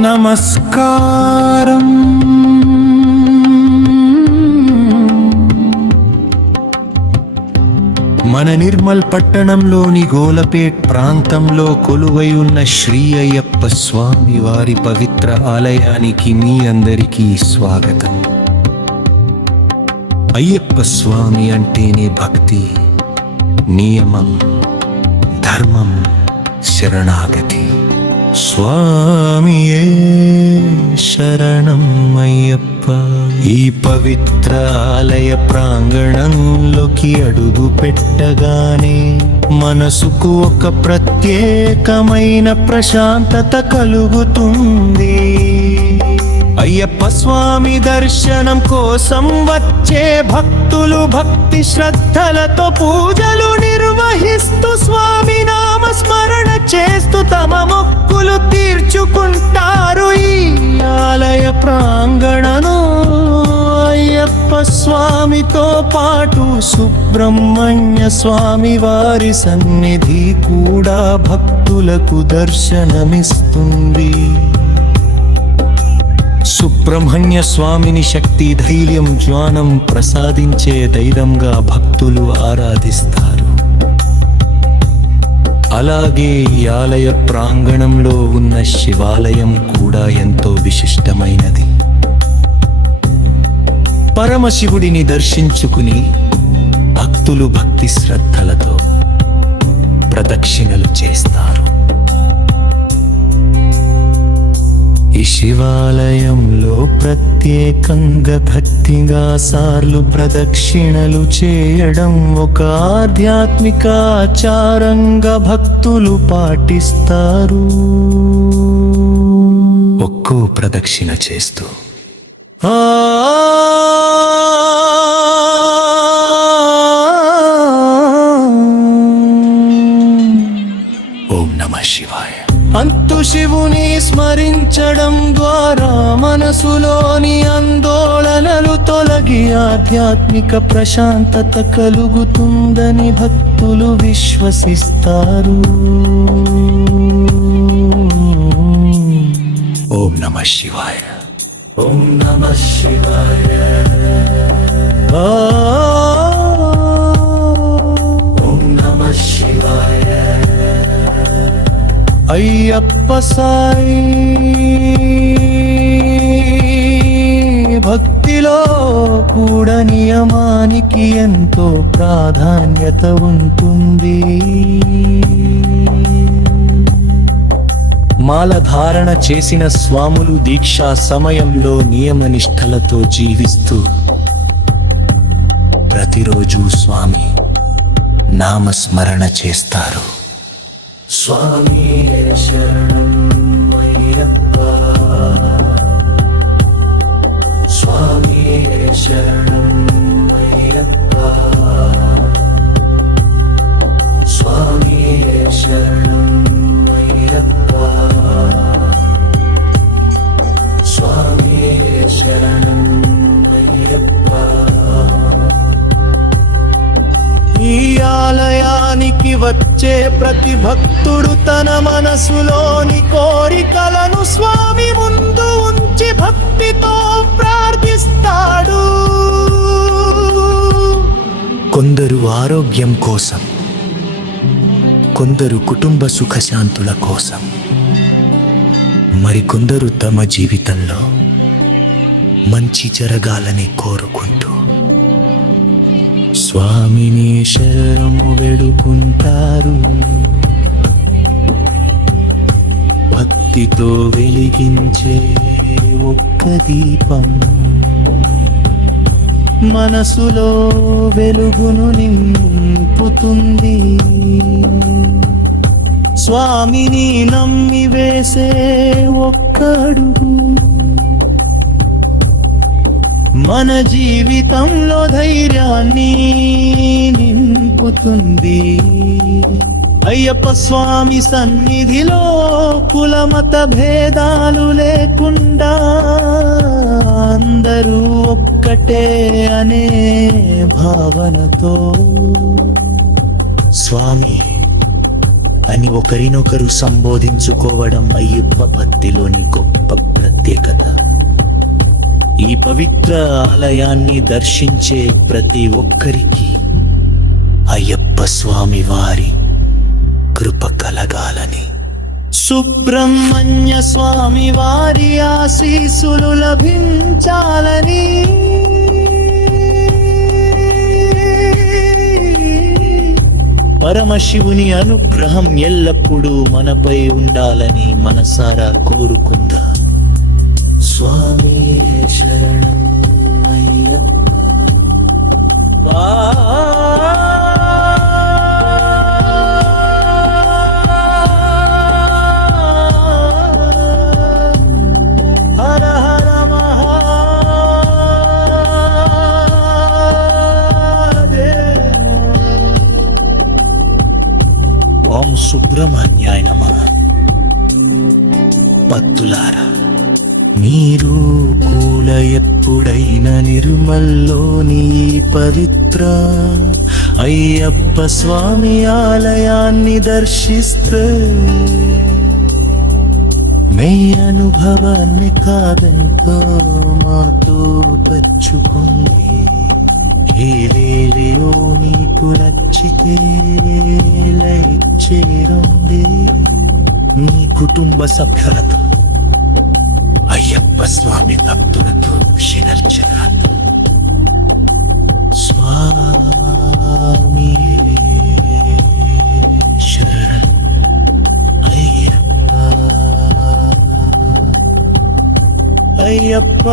నమస్కారం. మన నిర్మల్ పట్టణంలోని గోలపేట్ ప్రాంతంలో కొలువై ఉన్న శ్రీ అయ్యప్ప స్వామి వారి పవిత్ర ఆలయానికి మీ అందరికీ స్వాగతం. అయ్యప్ప స్వామి అంటేనే భక్తి, నియమం, ధర్మం, శరణాగతి. స్వామియే శరణం అయ్యప్ప. ఈ పవిత్ర ఆలయ ప్రాంగణంలోకి అడుగు పెట్టగానే మనసుకు ఒక ప్రత్యేకమైన ప్రశాంతత కలుగుతుంది. అయ్యప్ప స్వామి దర్శనం కోసం వచ్చే భక్తులు భక్తి శ్రద్ధలతో పూజలు నిర్వహిస్తూ స్వామి నామస్మరణ చేస్తూ తమ మొక్కులు తీర్చుకుంటారు. ఈ ఆలయ ప్రాంగణను అయ్యప్ప స్వామితో పాటు సుబ్రహ్మణ్య స్వామి వారి సన్నిధి కూడా భక్తులకు దర్శనమిస్తుంది. సుబ్రహ్మణ్య స్వామిని శక్తి, ధైర్యం, జ్ఞానం ప్రసాదించే దైవంగా భక్తులు ఆరాధిస్తారు. అలాగే ఈ ఆలయ ప్రాంగణంలో ఉన్న శివాలయం కూడా ఎంతో విశిష్టమైనది. పరమశివుడిని దర్శించుకుని భక్తులు భక్తి శ్రద్ధలతో ప్రదక్షిణలు చేస్తారు. ఈ శివాలయంలో ప్రత్యేకంగా భక్తిగా సార్లు ప్రదక్షిణలు చేయడం ఒక ఆధ్యాత్మిక ఆచారంగా భక్తులు పాటిస్తారు. ఒక్కో ప్రదక్షిణ చేస్తూ ఓం నమః శివాయ అంటూ శివుని స్మరించడం ద్వారా మనసులోని ఆందోళనలు తొలగి ఆధ్యాత్మిక ప్రశాంతత కలుగుతుందని భక్తులు విశ్వసిస్తారు. ఓం నమః శివాయ. ఓం నమః శివాయ. ఓం నమః శివాయ. అయ్యప్ప సాయి భక్తిలో కూడా నియమానికి ఎంతో ప్రాధాన్యత ఉంటుంది. మాలధారణ చేసిన స్వాములు దీక్షా సమయంలో నియమనిష్టలతో జీవిస్తూ ప్రతిరోజు స్వామి నామస్మరణ చేస్తారు. స్వామి శరణం అయ్యప్ప. స్వామి శరణం అయ్యప్ప. స్వామి శరణం అయ్యప్ప. స్వామి శరణం అయ్యప్ప. ఈ ఆలయానికి వచ్చే ప్రతి భక్తుడు తన మనసులోని కోరికలను స్వామి ముందు ఉంచి భక్తితో ప్రార్థిస్తాడు. కొందరు ఆరోగ్యం కోసం, కొందరు కుటుంబ సుఖశాంతుల కోసం, మరికొందరు తమ జీవితంలో మంచి జరగాలని కోరుకుంటూ స్వామిని శరణము వేడుకుంటారు. భక్తితో వెలిగించే ఒక్క దీపం మనసులో వెలుగును నింపుతుంది. స్వామిని నమ్మి వేసే ఒక్క అడుగు మన జీవితంలో ధైర్యాన్ని నింపుతుంది. అయ్యప్ప స్వామి సన్నిధిలో కులమత భేదాలు లేకుండా అందరూ ఒక్కటే అనే భావనతో స్వామి అని ఒకరినొకరు సంబోధించుకోవడం అయ్యప్ప భక్తిలోని గొప్ప ప్రత్యేకత. ఈ పవిత్ర ఆలయాన్ని దర్శించే ప్రతి ఒక్కరికి అయ్యప్ప స్వామి వారి కృప కలగాలని, సుబ్రహ్మణ్య స్వామి వారి ఆశీస్సులు లభించాలని, పరమశివుని అనుగ్రహం ఎల్లప్పుడూ మనపై ఉండాలని మనసారా కోరుకుందా. స్వామి శరణం అయ్యప్ప. హర హర మహాదేవ. ఓం సుబ్రహ్మణ్యాయ నమః. భక్తులారా, మీరు కూడా ఎప్పుడైనా నిర్మల్లోని ఈ పవిత్ర అయ్యప్ప స్వామి ఆలయాన్ని దర్శిస్తే మీ అనుభవాన్ని కాదంతో మాతో పంచుకోండి. ఏలేలియో నీకు నచ్చితే లైక్ చేయండి. మీ కుటుంబ సభ్యులతో, అయ్యప్ప స్వామి భక్తులతో షేర్ చేయండి. స్వామి శరణం అయ్యప్ప. అయ్యప్ప